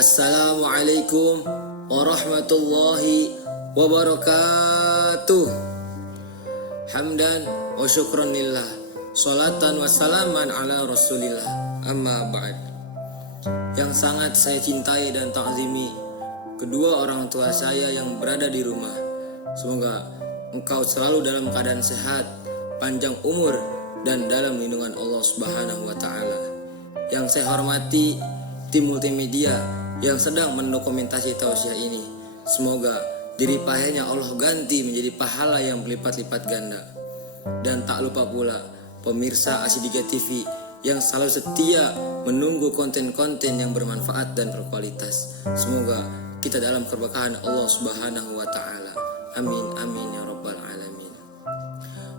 Assalamualaikum warahmatullahi wabarakatuh. Hamdan wa syukran lillah, salatan wa salaman ala rasulillah, amma ba'd. Yang sangat saya cintai dan ta'zimi kedua orang tua saya yang berada di rumah. Semoga engkau selalu dalam keadaan sehat, panjang umur, dan dalam lindungan Allah Subhanahu wa Ta'ala. Yang saya hormati tim multimedia yang sedang mendokumentasi tausiah ini. Semoga jerih payahnya Allah ganti menjadi pahala yang berlipat-lipat ganda. Dan tak lupa pula pemirsa Asidika TV yang selalu setia menunggu konten-konten yang bermanfaat dan berkualitas. Semoga kita dalam keberkahan Allah Subhanahu wa Ta'ala. Amin amin ya rabbal alamin.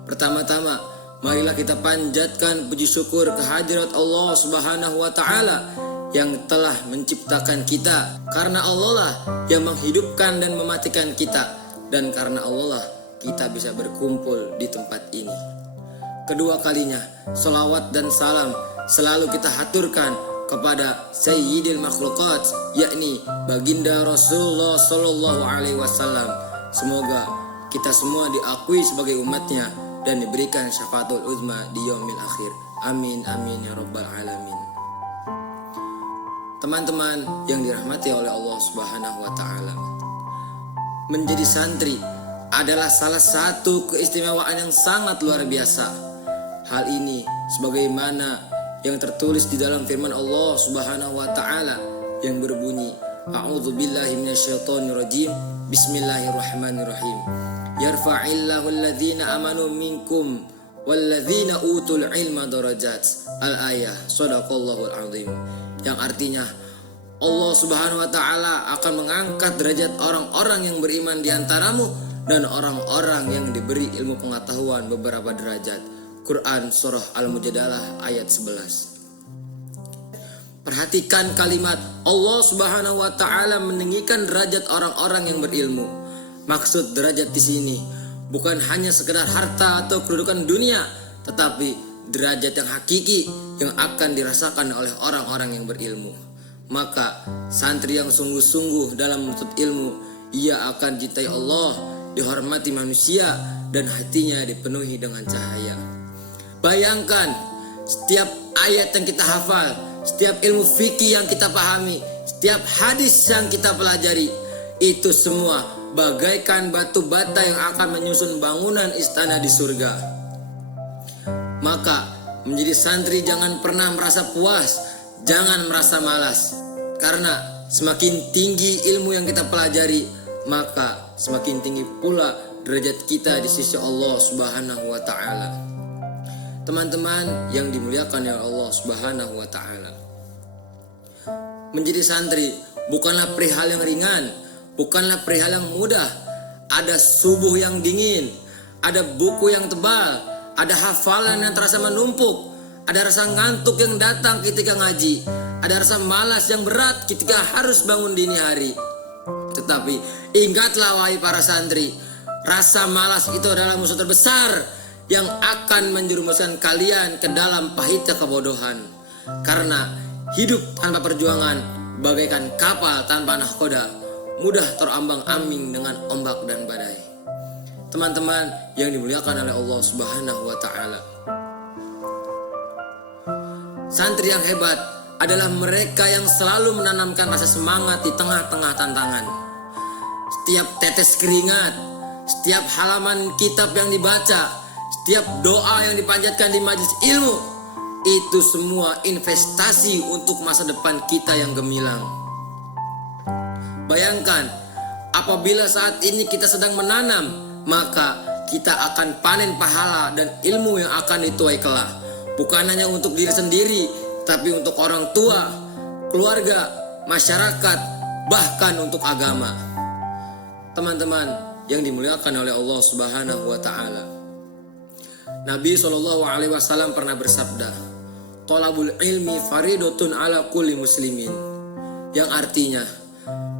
Pertama-tama, marilah kita panjatkan puji syukur kehadirat Allah Subhanahu wa Ta'ala yang telah menciptakan kita. Karena Allah lah yang menghidupkan dan mematikan kita, dan karena Allah lah kita bisa berkumpul di tempat ini. Kedua kalinya, salawat dan salam selalu kita haturkan kepada Sayyidil Makhlukat, yakni Baginda Rasulullah Sallallahu Alaihi Wasallam. Semoga kita semua diakui sebagai umatnya dan diberikan syafaatul uzma di yaumil akhir. Amin amin ya rabbal alamin. Teman-teman yang dirahmati oleh Allah Subhanahu wa Ta'ala, menjadi santri adalah salah satu keistimewaan yang sangat luar biasa. Hal ini sebagaimana yang tertulis di dalam firman Allah Subhanahu wa Ta'ala yang berbunyi, A'udzubillahi minasyaitonirrajim, Bismillahirrahmanirrahim. Yarfa'illahu alladhina amanu minkum walladzina utul ilma darajat. Al-ayah, Shadaqallahul azim. Yang artinya Allah Subhanahu wa Ta'ala akan mengangkat derajat orang-orang yang beriman di antaramu dan orang-orang yang diberi ilmu pengetahuan beberapa derajat. Quran surah Al-Mujadalah ayat 11. Perhatikan kalimat Allah Subhanahu wa Ta'ala meninggikan derajat orang-orang yang berilmu. Maksud derajat di sini bukan hanya sekedar harta atau kedudukan dunia, tetapi derajat yang hakiki yang akan dirasakan oleh orang-orang yang berilmu. Maka santri yang sungguh-sungguh dalam menuntut ilmu, ia akan dicintai Allah, dihormati manusia, dan hatinya dipenuhi dengan cahaya. Bayangkan setiap ayat yang kita hafal, setiap ilmu fikih yang kita pahami, setiap hadis yang kita pelajari, itu semua bagaikan batu bata yang akan menyusun bangunan istana di surga. Maka menjadi santri jangan pernah merasa puas, jangan merasa malas. Karena semakin tinggi ilmu yang kita pelajari, maka semakin tinggi pula derajat kita di sisi Allah Subhanahu wa Ta'ala. Teman-teman yang dimuliakan oleh Allah Subhanahu wa Ta'ala, menjadi santri bukanlah perihal yang ringan, bukanlah perihal yang mudah. Ada subuh yang dingin, ada buku yang tebal, ada hafalan yang terasa menumpuk, ada rasa ngantuk yang datang ketika ngaji, ada rasa malas yang berat ketika harus bangun dini hari. Tetapi ingatlah wahai para santri, rasa malas itu adalah musuh terbesar yang akan menjerumuskan kalian ke dalam pahitnya kebodohan. Karena hidup tanpa perjuangan bagaikan kapal tanpa nahkoda, mudah terombang-ambing dengan ombak dan badai. Teman-teman yang dimuliakan oleh Allah Subhanahu wa Ta'ala, santri yang hebat adalah mereka yang selalu menanamkan rasa semangat di tengah-tengah tantangan. Setiap tetes keringat, setiap halaman kitab yang dibaca, setiap doa yang dipanjatkan di majelis ilmu, itu semua investasi untuk masa depan kita yang gemilang. Bayangkan, apabila saat ini kita sedang menanam, maka kita akan panen pahala dan ilmu yang akan dituai kelak. Bukan hanya untuk diri sendiri, tapi untuk orang tua, keluarga, masyarakat, bahkan untuk agama. Teman-teman yang dimuliakan oleh Allah Subhanahu wa Ta'ala, Nabi SAW pernah bersabda, Thalabul ilmi faridatun ala kulli muslimin. Yang artinya,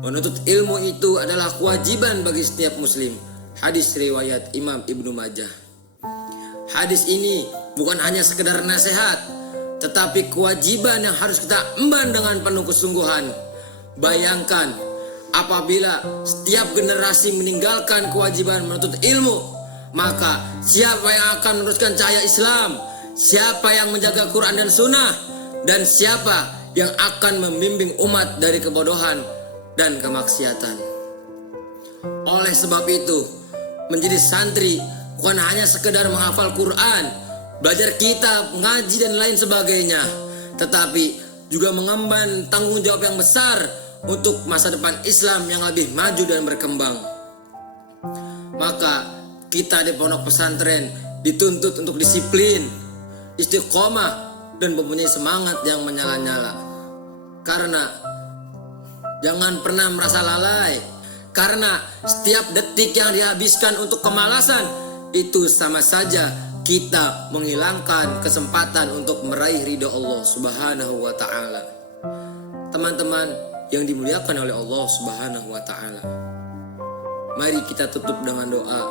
menuntut ilmu itu adalah kewajiban bagi setiap muslim. Hadis riwayat Imam Ibnu Majah. Hadis ini bukan hanya sekedar nasihat, tetapi kewajiban yang harus kita emban dengan penuh kesungguhan. Bayangkan apabila setiap generasi meninggalkan kewajiban menuntut ilmu, maka siapa yang akan meneruskan cahaya Islam? Siapa yang menjaga Quran dan Sunnah? Dan siapa yang akan membimbing umat dari kebodohan dan kemaksiatan? Oleh sebab itu, menjadi santri bukan hanya sekedar menghafal Quran, belajar kitab, ngaji dan lain sebagainya, tetapi juga mengemban tanggung jawab yang besar untuk masa depan Islam yang lebih maju dan berkembang. Maka kita di pondok pesantren dituntut untuk disiplin, istiqomah, dan mempunyai semangat yang menyala-nyala. Karena jangan pernah merasa lalai, karena setiap detik yang dihabiskan untuk kemalasan itu sama saja kita menghilangkan kesempatan untuk meraih ridha Allah Subhanahu wa taala. Teman-teman yang dimuliakan oleh Allah Subhanahu wa taala, mari kita tutup dengan doa.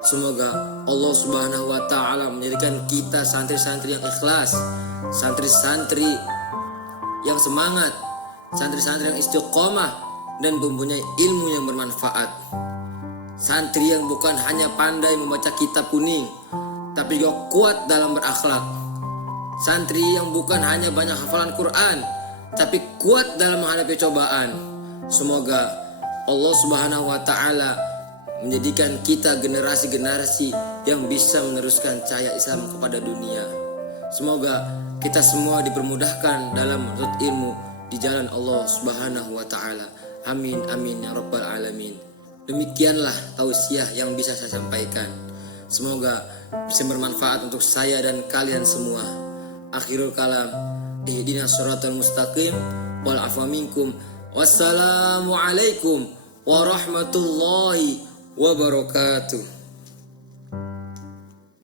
Semoga Allah Subhanahu wa taala menjadikan kita santri-santri yang ikhlas, santri-santri yang semangat, santri-santri yang istiqomah dan mempunyai ilmu yang bermanfaat. Santri yang bukan hanya pandai membaca kitab kuning, tapi juga kuat dalam berakhlak. Santri yang bukan hanya banyak hafalan Quran, tapi kuat dalam menghadapi cobaan. Semoga Allah Subhanahu wa taala menjadikan kita generasi-generasi yang bisa meneruskan cahaya Islam kepada dunia. Semoga kita semua dipermudahkan dalam menuntut ilmu di jalan Allah Subhanahu wa taala. Amin amin ya rabbal alamin. Demikianlah tausiah yang bisa saya sampaikan. Semoga bisa bermanfaat untuk saya dan kalian semua. Akhirul kalam, ihdinas shiratal mustaqim wal afwa minkum. Wassalamualaikum warahmatullahi wabarakatuh.